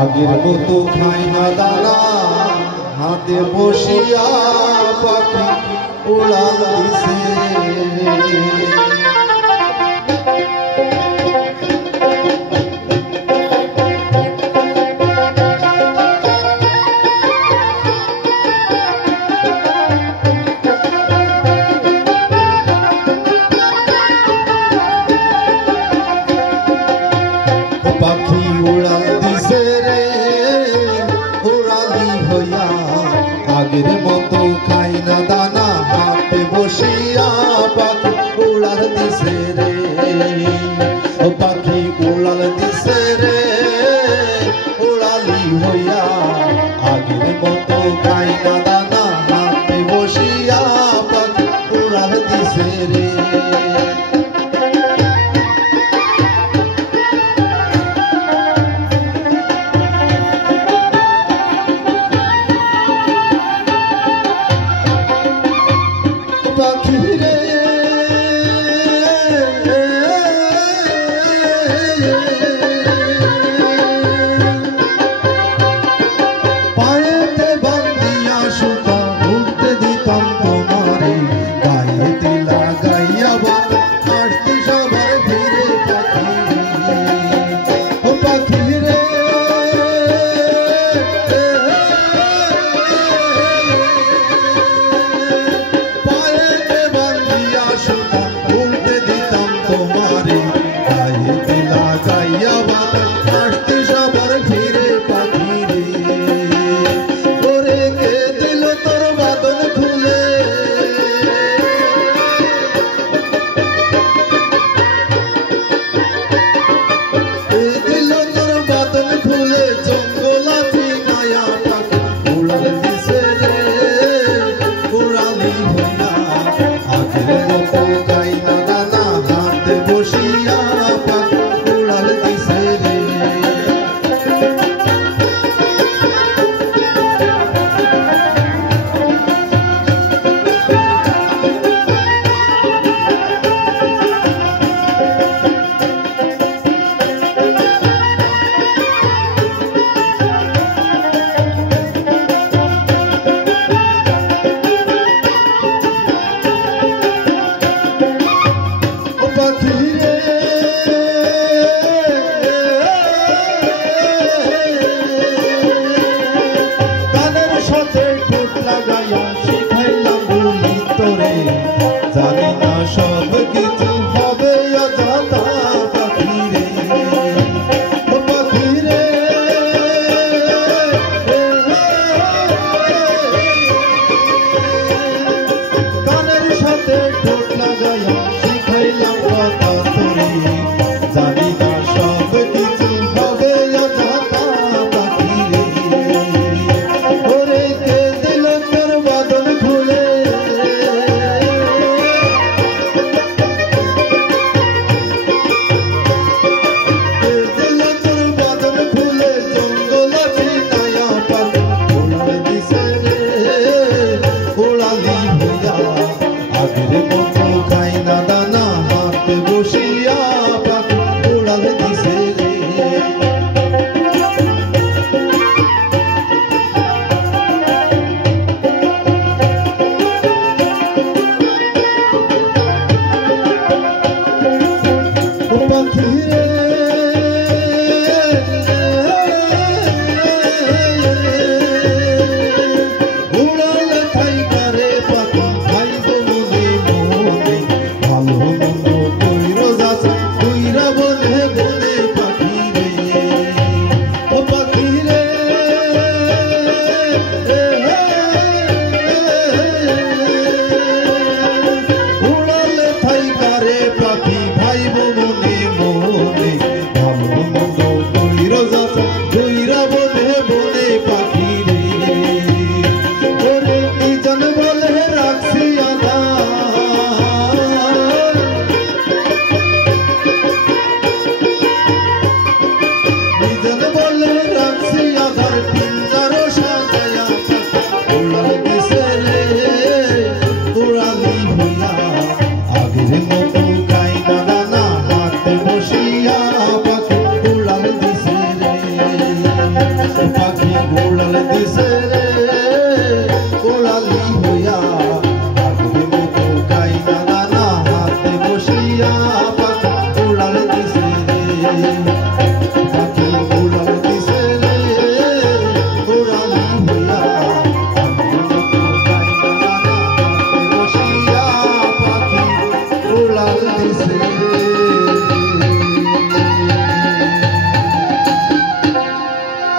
আগের মতো খাই না দানা হাতে বসিয়া পাখি উড়াল দিছে পাখি উড়াল দিছে রে উড়ালি হইয়া আগের মতো খাই না দানা হাতে বসিয়া পাখি উড়াল দিছে রে পাখি উড়াল দিছে রে উড়ালি হইয়া আগের মতো খাই না দানা হাতে বসিয়া পাখি উড়াল দিছে রে পায়েতে বান্ধিয়া সুতা ঘুরতে দিতাম তোমারে গায়েতে লাগাইয়া বাত আসতে সবার ফিরে পাখি রে পায়েতে বান্ধিয়া সুতা ঘুরতে দিতাম তোমারে গায়েতে লাগাইয়া বাত আসতে সবার ফিরে পাখি রে জানি না সব কিছু হবে অযথা পাখি রে পাখি রে কানের সাথে ঠোঁট লাগাইয়া শিখাইলাম কথা তোরে জানি না সব কিছু হবে অযথা পাখি রে ওরে কে দিল তোর বাদন উড়াল দিছে রে উড়ালি হইয়া আগের মতো গাই না দানা হাতে বসিয়া পাখি উড়াল দিছে রে পাখি উড়াল দিছে রে উড়ালি হইয়া আগের মতো গাই না দানা হাতে বসিয়া পাখি উড়াল দিছে রে